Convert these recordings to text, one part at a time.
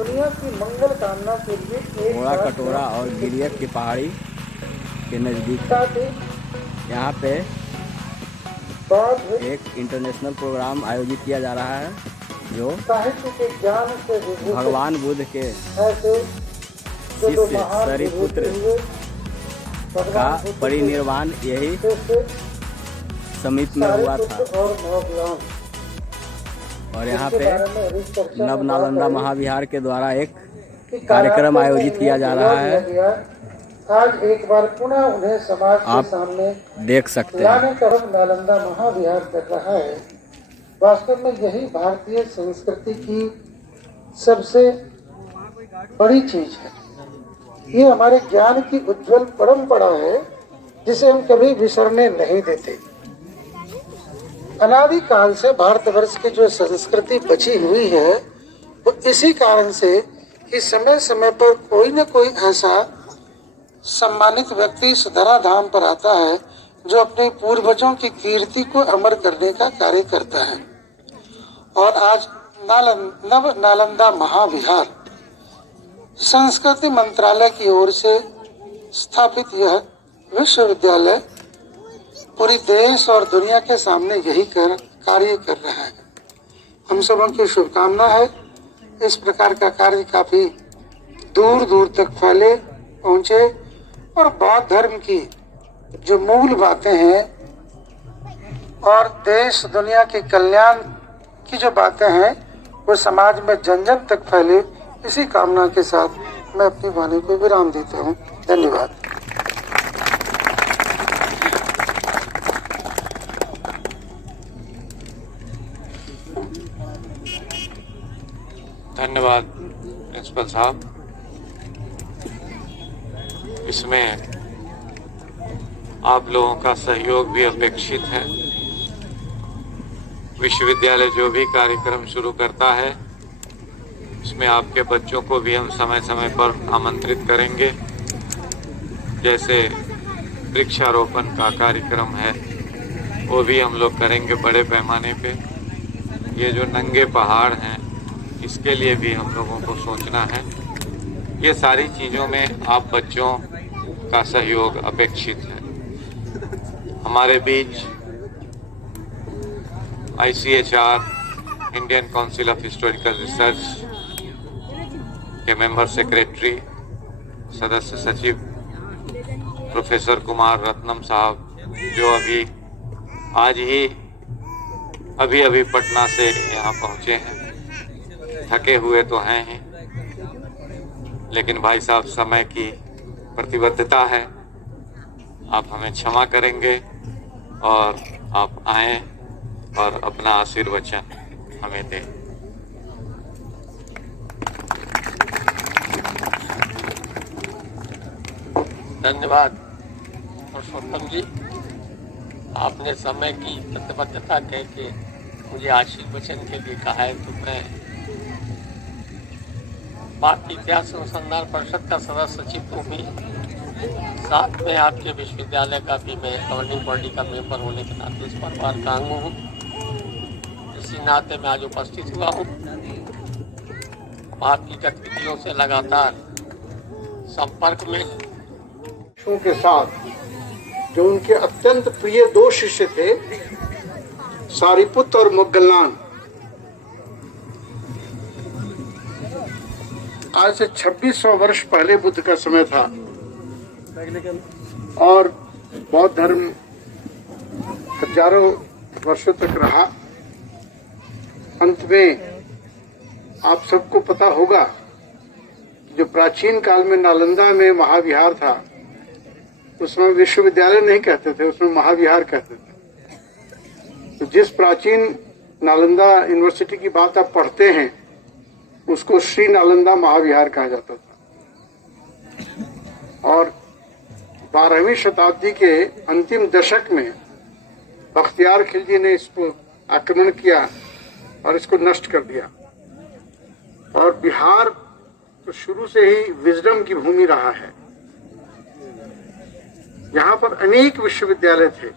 दुनिया की मंगल कामना के लिए घोड़ा कटोरा और गिरियक की पहाड़ी के नज़दीक है। साथ ही यहाँ पे बौद्ध एक इंटरनेशनल प्रोग्राम आयोजित किया जा रहा है जो साहित्य के ज्ञान से विभूषित भगवान बुद्ध के ऐसे जो दो शिष्य महान सरिपुत्र विभूति हुए का भगवान बुद्ध के परिनिर्वाण यही शिष्य समिति में हुआ था। सारिपुत्र और मोगलान और यहाँ जिसके पे बारे में अभी चर्चा नव में नालंदा बात आई महाविहार के द्वारा एक कि कार्यक्रम काराकों में आयोजित किया जा रहा इन्हें है। बुला लिया गया। आज एक बार पुनः उन्हें समाज के आप सामने देख सकते हैं। लाने का हम नालंदा महाविहार कर रहा है। वास्तव में यही भारतीय संस्कृति की सबसे बड़ी चीज है। ये हमारे ज्ञान की उज्जवल परंपरा है जिसे हम कभी बिसरने नहीं देते। अनादि काल से भारतवर्ष की जो संस्कृति बची हुई है वो इसी कारण से कि समय समय पर कोई न कोई ऐसा सम्मानित व्यक्ति इस धराधाम पर आता है जो अपने पूर्वजों की कीर्ति को अमर करने का कार्य करता है। और आज नव नालंदा महाविहार संस्कृति मंत्रालय की ओर से स्थापित यह विश्वविद्यालय पूरी देश और दुनिया के सामने यही कार्य कर रहा है। हम सबों की शुभकामना है इस प्रकार का कार्य काफी दूर दूर तक फैले पहुंचे और बौद्ध धर्म की जो मूल बातें हैं और देश दुनिया के कल्याण की जो बातें हैं वो समाज में जन जन तक फैले। इसी कामना के साथ मैं अपनी वाणी को विराम देता हूँ। धन्यवाद। धन्यवाद प्रिंसिपल साहब। इसमें आप लोगों का सहयोग भी अपेक्षित है। विश्वविद्यालय जो भी कार्यक्रम शुरू करता है इसमें आपके बच्चों को भी हम समय समय पर आमंत्रित करेंगे। जैसे वृक्षारोपण का कार्यक्रम है वो भी हम लोग करेंगे बड़े पैमाने पे। ये जो नंगे पहाड़ हैं इसके लिए भी हम लोगों को सोचना है। ये सारी चीज़ों में आप बच्चों का सहयोग अपेक्षित है। हमारे बीच ICHR Indian council of historical research के मेंबर सेक्रेटरी सदस्य सचिव प्रोफेसर कुमार रत्नम साहब जो अभी अभी पटना से यहाँ पहुँचे हैं। थके हुए तो हैं ही, लेकिन भाई साहब समय की प्रतिबद्धता है, आप हमें क्षमा करेंगे और आप आएं और अपना आशीर्वचन हमें दें। धन्यवाद पुरुषोत्तम जी, आपने समय की प्रतिबद्धता कह के मुझे आशीर्वचन के लिए कहा है तो मैं भारतीय इतिहास अनुसंधान परिषद का सदस्य सचिव तो भी साथ में आपके विश्वविद्यालय का भी मैं गवर्निंग बॉडी का मेंबर होने के नाते इस परिवार का अंग हूँ। इसी नाते मैं आज उपस्थित हुआ हूँ। आपकी गतिविधियों से लगातार संपर्क में के साथ जो उनके अत्यंत प्रिय दो शिष्य थे सारिपुत्र और मोगलान, आज से 2600 वर्ष पहले बुद्ध का समय था और बौद्ध धर्म हजारों वर्षों तक रहा। अंत में आप सबको पता होगा जो प्राचीन काल में नालंदा में महाविहार था उसमें विश्वविद्यालय नहीं कहते थे, उसमें महाविहार कहते थे। तो जिस प्राचीन नालंदा यूनिवर्सिटी की बात आप पढ़ते हैं उसको श्री नालंदा महाविहार कहा जाता था। और 12वीं शताब्दी के अंतिम दशक में बख्तियार खिलजी ने इसको आक्रमण किया और इसको नष्ट कर दिया। और बिहार तो शुरू से ही विजडम की भूमि रहा है। यहाँ पर अनेक विश्वविद्यालय थे।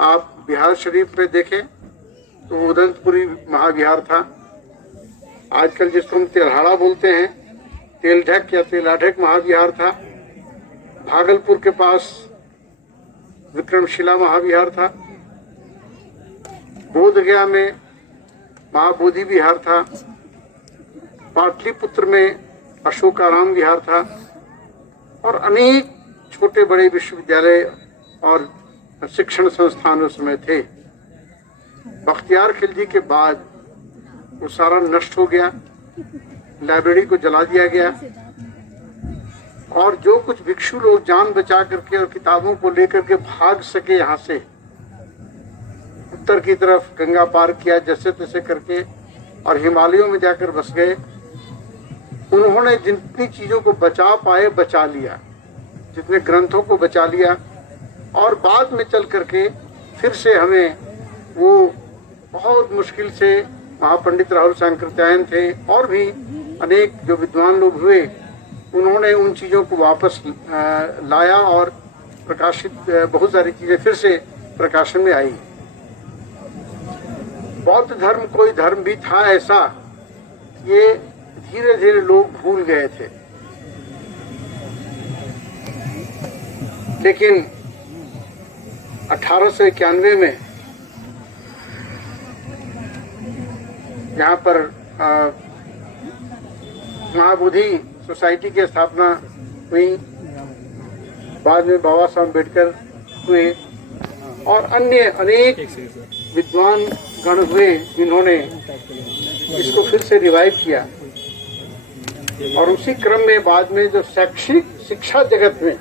आप बिहार शरीफ में देखें तो उदंतपुरी महाविहार था, आजकल जिसको हम तेल्हाड़ा बोलते हैं, तेलढक या तेलाढक महाविहार था। भागलपुर के पास विक्रमशिला महाविहार था। बोधगया में महाबोधि विहार था। पाटलिपुत्र में अशोकाराम विहार था और अनेक छोटे बड़े विश्वविद्यालय और शिक्षण संस्थान उसमें थे। बख्तियार खिलजी के बाद वो सारा नष्ट हो गया, लाइब्रेरी को जला दिया गया और जो कुछ भिक्षु लोग जान बचा करके और किताबों को लेकर के भाग सके यहाँ से, उत्तर की तरफ गंगा पार किया जैसे तैसे करके और हिमालयों में जाकर बस गए। उन्होंने जितनी चीजों को बचा पाए बचा लिया, जितने ग्रंथों को बचा लिया और बाद में चल करके फिर से हमें वो बहुत मुश्किल से महापंडित राहुल सांकृत्यायन थे और भी अनेक जो विद्वान लोग हुए, उन्होंने उन चीज़ों को वापस लाया और प्रकाशित बहुत सारी चीज़ें फिर से प्रकाशन में आई। बौद्ध धर्म कोई धर्म भी था ऐसा, ये धीरे धीरे लोग भूल गए थे। लेकिन 1891 में यहाँ पर महाबोधि सोसाइटी की स्थापना हुई। बाद में बाबा साहब अम्बेडकर हुए और अन्य अनेक विद्वान गण हुए जिन्होंने इसको फिर से रिवाइव किया। और उसी क्रम में बाद में जो शैक्षिक शिक्षा जगत में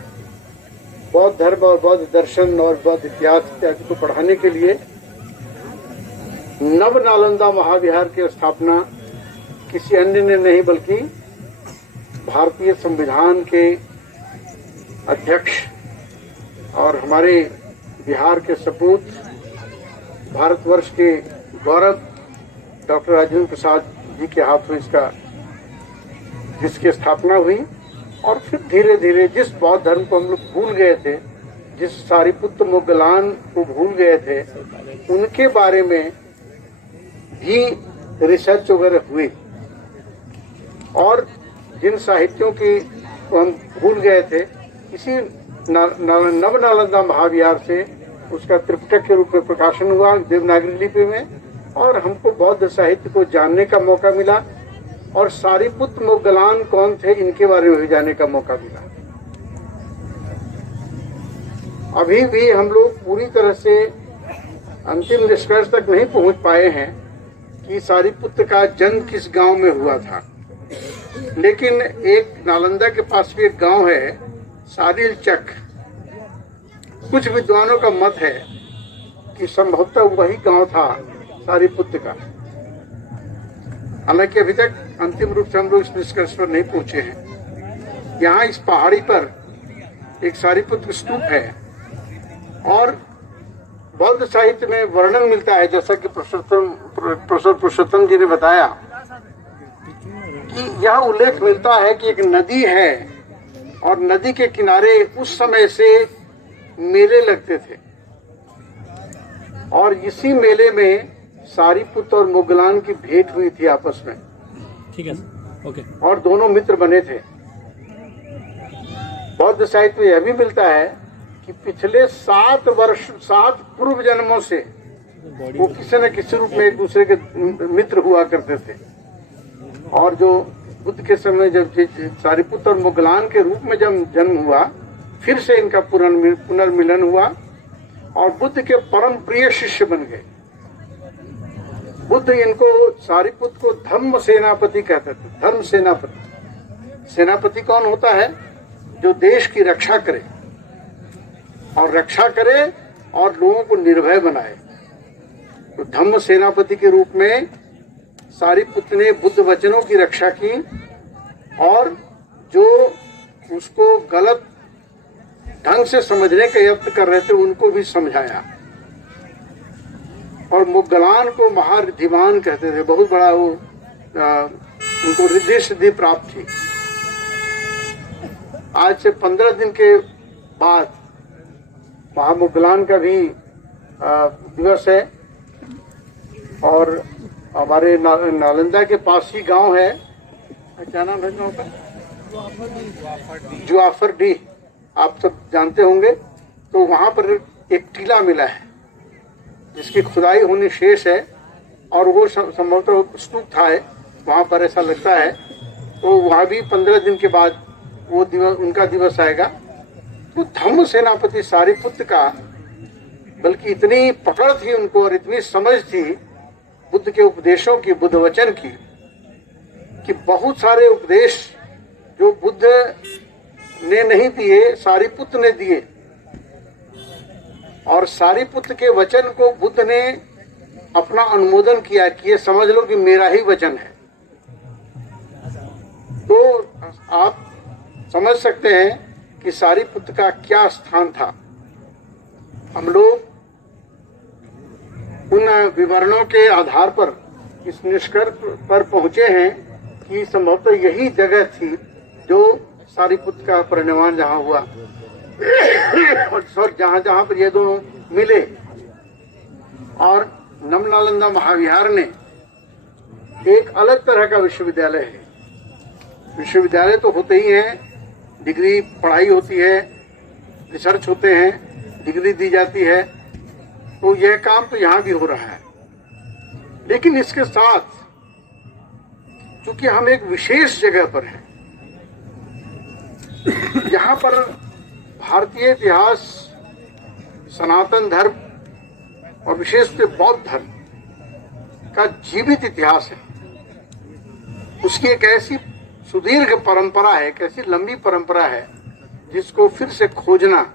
बौद्ध धर्म और बौद्ध दर्शन और बौद्ध इतिहास इत्यादि को पढ़ाने के लिए नव नालंदा महाविहार की स्थापना किसी अन्य ने नहीं बल्कि भारतीय संविधान के अध्यक्ष और हमारे बिहार के सपूत, भारतवर्ष के गौरव डॉक्टर राजेंद्र प्रसाद जी के हाथों जिसकी स्थापना हुई। और फिर धीरे धीरे जिस बौद्ध धर्म को हम लोग भूल गए थे, जिस सारिपुत्र मोगलान को भूल गए थे, उनके बारे में भी रिसर्च वगैरह हुई और जिन साहित्यों की हम भूल गए थे, इसी नव नालंदा महाविहार से उसका त्रिपिटक के रूप में प्रकाशन हुआ देवनागरी लिपि में और हमको बौद्ध साहित्य को जानने का मौका मिला और सारिपुत्र मोगलान कौन थे इनके बारे में भी जानने का मौका मिला। अभी भी हम लोग पूरी तरह से अंतिम निष्कर्ष तक नहीं पहुंच पाए हैं कि सारिपुत्र का जन्म किस गांव में हुआ था, लेकिन एक नालंदा के पास भी एक गांव है सारिल चक। कुछ विद्वानों का मत है कि संभवतः वही गांव था सारिपुत्र का। हालांकि अभी तक अंतिम रूप से हम लोग इस निष्कर्ष पर नहीं पहुंचे हैं। यहाँ इस पहाड़ी पर एक सारिपुत्र स्तूप है और बौद्ध साहित्य में वर्णन मिलता है, जैसा कि प्रोफेसर पुरुषोत्तम जी ने बताया, कि यह उल्लेख मिलता है कि एक नदी है और नदी के किनारे उस समय से मेले लगते थे और इसी मेले में सारिपुत्र और मोगलान की भेंट हुई थी आपस में। ठीक है, ओके। और दोनों मित्र बने थे। बौद्ध साहित्य में यह भी मिलता है कि पिछले 7 पूर्व जन्मों से वो किसी न किसी रूप में एक दूसरे के मित्र हुआ करते थे और जो बुद्ध के समय जब सारिपुत्र और मोगलान के रूप में जब जन्म हुआ, फिर से इनका पुनर्मिलन हुआ और बुद्ध के परम प्रिय शिष्य बन गए। बुद्ध इनको सारिपुत्र को धम्म सेनापति कहते थे। धर्म सेनापति, सेनापति कौन होता है? जो देश की रक्षा करे और और लोगों को निर्भय बनाए। तो धम्म सेनापति के रूप में सारिपुत्र ने बुद्ध वचनों की रक्षा की और जो उसको गलत ढंग से समझने का यत्न कर रहे थे उनको भी समझाया। और मोगलान को महारिद्धिमान कहते थे, बहुत बड़ा वो उनको रिद्धि सिद्धि प्राप्त थी। आज से 15 दिन के बाद महामोगलान का भी दिवस है और हमारे नालंदा के पास ही गांव है, क्या नाम है गांव का? जुआफरडीह, आप सब जानते होंगे। तो वहाँ पर एक टीला मिला है जिसकी खुदाई होनी शेष है और वो संभवतः स्तूप था है वहाँ पर, ऐसा लगता है। तो वहाँ भी 15 दिन के बाद वो दिवस, उनका दिवस आएगा। तो धम्म सेनापति सारिपुत्र का बल्कि इतनी पकड़ थी उनको और इतनी समझ थी बुद्ध के उपदेशों की, बुद्ध वचन की, कि बहुत सारे उपदेश जो बुद्ध ने नहीं दिए सारिपुत्र ने दिए, और सारिपुत्र के वचन को बुद्ध ने अपना अनुमोदन किया कि ये समझ लो कि मेरा ही वचन है। तो आप समझ सकते हैं कि सारिपुत्र का क्या स्थान था। हम लोग उन विवरणों के आधार पर इस निष्कर्ष पर पहुंचे हैं कि संभवतः यही जगह थी जो सारिपुत्र का परिनिर्वाण जहां हुआ और जहां पर ये दोनों मिले। और नमनालंदा महाविहार ने एक अलग तरह का विश्वविद्यालय है। विश्वविद्यालय तो होते ही हैं, डिग्री पढ़ाई होती है, रिसर्च होते हैं, डिग्री दी जाती है, तो यह काम तो यहाँ भी हो रहा है। लेकिन इसके साथ चूंकि हम एक विशेष जगह पर हैं, यहाँ पर भारतीय इतिहास, सनातन धर्म और विशेष रूप से बौद्ध धर्म का जीवित इतिहास है। उसकी एक ऐसी सुदीर्घ परंपरा है, एक ऐसी लंबी परंपरा है जिसको फिर से खोजना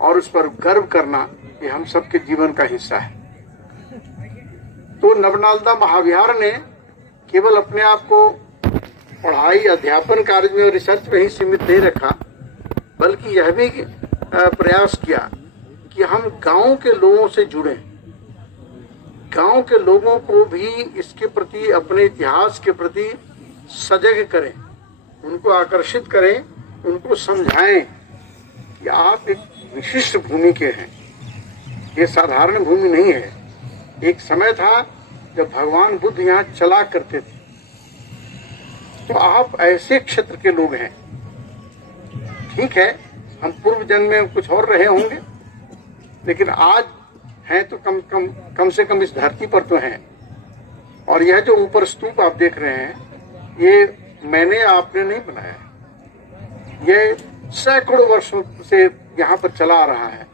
और उस पर गर्व करना ये हम सबके जीवन का हिस्सा है। तो नवनालंदा महाविहार ने केवल अपने आप को पढ़ाई, अध्यापन कार्य में और रिसर्च में ही सीमित नहीं रखा, बल्कि यह भी प्रयास किया कि हम गांव के लोगों से जुड़ें, गांव के लोगों को भी इसके प्रति, अपने इतिहास के प्रति सजग करें, उनको आकर्षित करें, उनको समझाएं कि आप एक विशिष्ट भूमि के हैं, ये साधारण भूमि नहीं है। एक समय था जब भगवान बुद्ध यहाँ चला करते थे, तो आप ऐसे क्षेत्र के लोग हैं। ठीक है, हम पूर्व जन्म में कुछ और रहे होंगे, लेकिन आज हैं तो कम से कम इस धरती पर तो हैं। और यह जो ऊपर स्तूप आप देख रहे हैं, ये मैंने, आपने नहीं बनाया है, ये सैकड़ों वर्षों से यहाँ पर चला आ रहा है।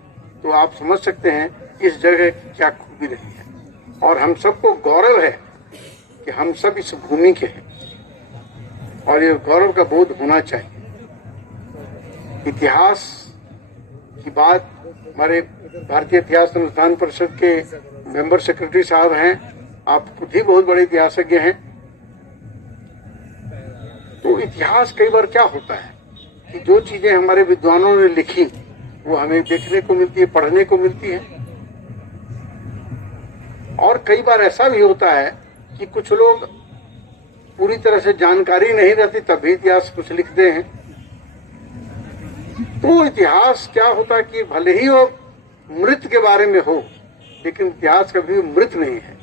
तो आप समझ सकते हैं इस जगह क्या खूबी रही है। और हम सबको गौरव है कि हम सब इस भूमि के हैं, और ये गौरव का बोध होना चाहिए। इतिहास की बात हमारे भारतीय इतिहास अनुसंधान परिषद के मेंबर सेक्रेटरी साहब हैं, आप खुद ही बहुत बड़े इतिहासज्ञ हैं। तो इतिहास कई बार क्या होता है कि जो चीजें हमारे विद्वानों ने लिखी वो हमें देखने को मिलती है, पढ़ने को मिलती है। और कई बार ऐसा भी होता है कि कुछ लोग पूरी तरह से जानकारी नहीं रहती तब भी इतिहास कुछ लिखते हैं। तो इतिहास क्या होता है कि भले ही वो मृत के बारे में हो, लेकिन इतिहास कभी मृत नहीं है,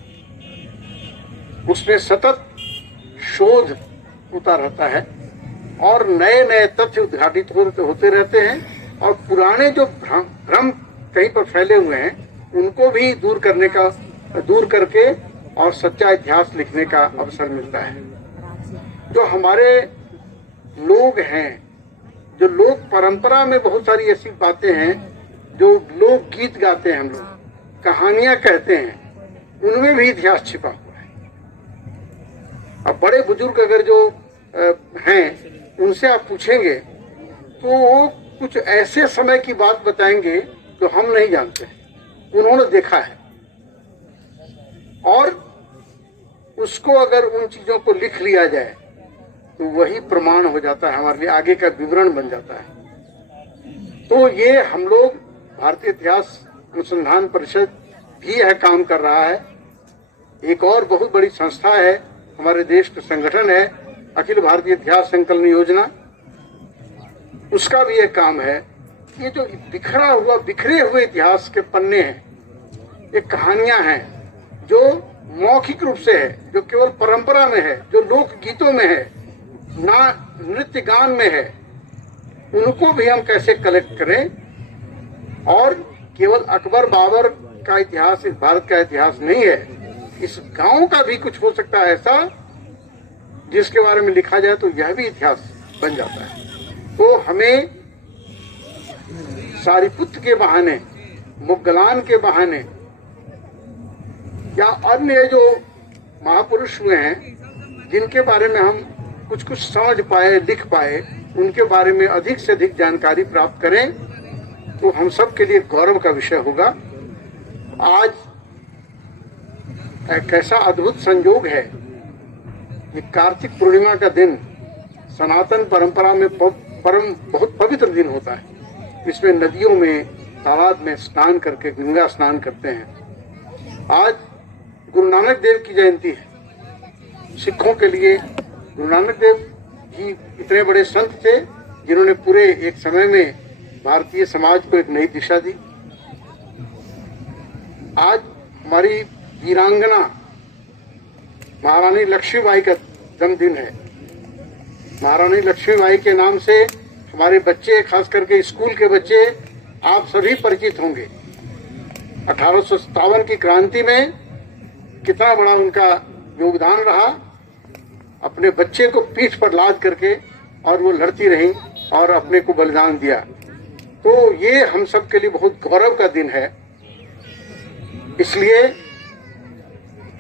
उसमें सतत शोध होता रहता है और नए नए तथ्य उद्घाटित होते रहते हैं, और पुराने जो भ्रम कहीं पर फैले हुए हैं उनको भी दूर करके और सच्चा इतिहास लिखने का अवसर मिलता है। जो हमारे लोग हैं, जो लोक परंपरा में बहुत सारी ऐसी बातें हैं, जो लोक गीत गाते हैं, हम लोग कहानियां कहते हैं, उनमें भी इतिहास छिपा हुआ है। अब बड़े बुजुर्ग अगर जो हैं उनसे आप पूछेंगे तो वो कुछ ऐसे समय की बात बताएंगे जो हम नहीं जानते हैं, उन्होंने देखा है, और उसको अगर उन चीजों को लिख लिया जाए तो वही प्रमाण हो जाता है, हमारे लिए आगे का विवरण बन जाता है। तो ये हम लोग भारतीय इतिहास अनुसंधान परिषद भी यह काम कर रहा है। एक और बहुत बड़ी संस्था है, हमारे देश का संगठन है अखिल भारतीय इतिहास संकलन योजना, उसका भी यह काम है। ये जो बिखरे हुए इतिहास के पन्ने हैं, ये कहानियां हैं जो मौखिक रूप से है, जो केवल परंपरा में है, जो लोक गीतों में है, ना नृत्य गान में है, उनको भी हम कैसे कलेक्ट करें। और केवल अकबर बाबर का इतिहास इस भारत का इतिहास नहीं है, इस गांव का भी कुछ हो सकता है ऐसा जिसके बारे में लिखा जाए तो यह भी इतिहास बन जाता है। तो हमें सारीपुत्र के बहाने, मुगलान के बहाने या अन्य जो महापुरुष हुए हैं जिनके बारे में हम कुछ कुछ समझ पाए, लिख पाए, उनके बारे में अधिक से अधिक जानकारी प्राप्त करें तो हम सब के लिए गौरव का विषय होगा। आज एक ऐसा अद्भुत संयोग है, ये कार्तिक पूर्णिमा का दिन सनातन परंपरा में बहुत पवित्र दिन होता है। इसमें नदियों में, तालाब में स्नान करके गंगा स्नान करते हैं। आज गुरु नानक देव की जयंती है। सिखों के लिए गुरु नानक देव जी इतने बड़े संत थे जिन्होंने पूरे एक समय में भारतीय समाज को एक नई दिशा दी। आज हमारी वीरांगना महारानी लक्ष्मीबाई का जन्मदिन है। महारानी लक्ष्मीबाई के नाम से हमारे बच्चे, खास करके स्कूल के बच्चे, आप सभी परिचित होंगे। 1857 की क्रांति में कितना बड़ा उनका योगदान रहा। अपने बच्चे को पीठ पर लाद करके और वो लड़ती रहीं और अपने को बलिदान दिया। तो ये हम सब के लिए बहुत गौरव का दिन है। इसलिए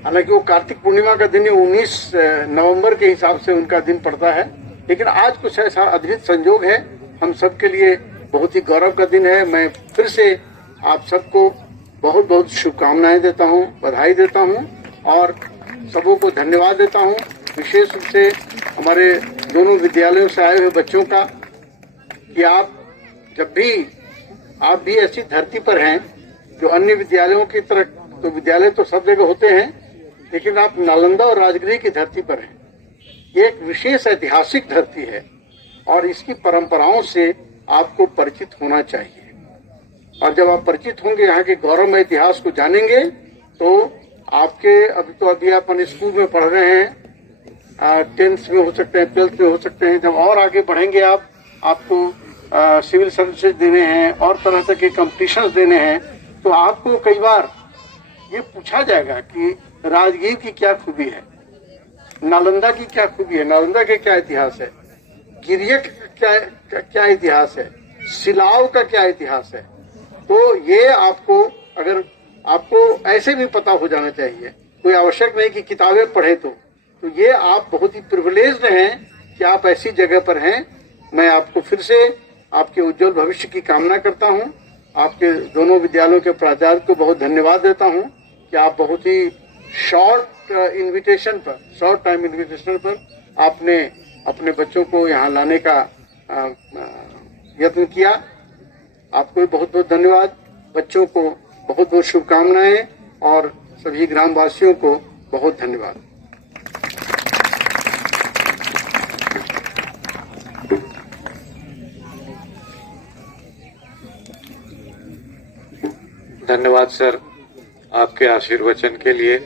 हालांकि वो कार्तिक पूर्णिमा का दिन 19 नवंबर के हिसाब से उनका दिन पड़ता है, लेकिन आज कुछ ऐसा अद्भुत संयोग है, हम सब के लिए बहुत ही गौरव का दिन है। मैं फिर से आप सबको बहुत बहुत शुभकामनाएं देता हूं, बधाई देता हूं और सबों को धन्यवाद देता हूं। विशेष रूप से हमारे दोनों विद्यालयों से आए हुए बच्चों का कि आप जब भी आप भी ऐसी धरती पर हैं जो अन्य विद्यालयों की तरह, तो विद्यालय तो सब जगह होते हैं, लेकिन आप नालंदा और राजगृह की धरती पर हैं। ये एक विशेष ऐतिहासिक धरती है और इसकी परंपराओं से आपको परिचित होना चाहिए। और जब आप परिचित होंगे, यहाँ के गौरवमय इतिहास को जानेंगे, तो आपके अभी अपन स्कूल में पढ़ रहे हैं, 10th में हो सकते हैं, 12th में हो सकते हैं, जब और आगे बढ़ेंगे आपको सिविल सर्विसेज देने हैं और तरह तरह के कॉम्पिटिशन्स देने हैं, तो आपको कई बार ये पूछा जाएगा कि राजगीर की क्या खूबी है, नालंदा की क्या खूबी है, नालंदा के क्या इतिहास है, गिरियक का क्या इतिहास है, सिलाव का क्या इतिहास है। तो ये आपको, अगर आपको ऐसे भी पता हो जाना चाहिए, कोई आवश्यक नहीं कि किताबें पढ़े तो ये आप बहुत ही प्रिविलेज्ड हैं कि आप ऐसी जगह पर हैं। मैं आपको फिर से आपके उज्जवल भविष्य की कामना करता हूं। आपके दोनों विद्यालयों के प्राचार्य को बहुत धन्यवाद देता हूं कि आप बहुत ही शॉर्ट टाइम इन्विटेशन पर आपने अपने बच्चों को यहाँ लाने का यत्न किया। आपको भी बहुत बहुत धन्यवाद। बच्चों को बहुत बहुत शुभकामनाएं और सभी ग्रामवासियों को बहुत धन्यवाद। धन्यवाद सर आपके आशीर्वचन के लिए।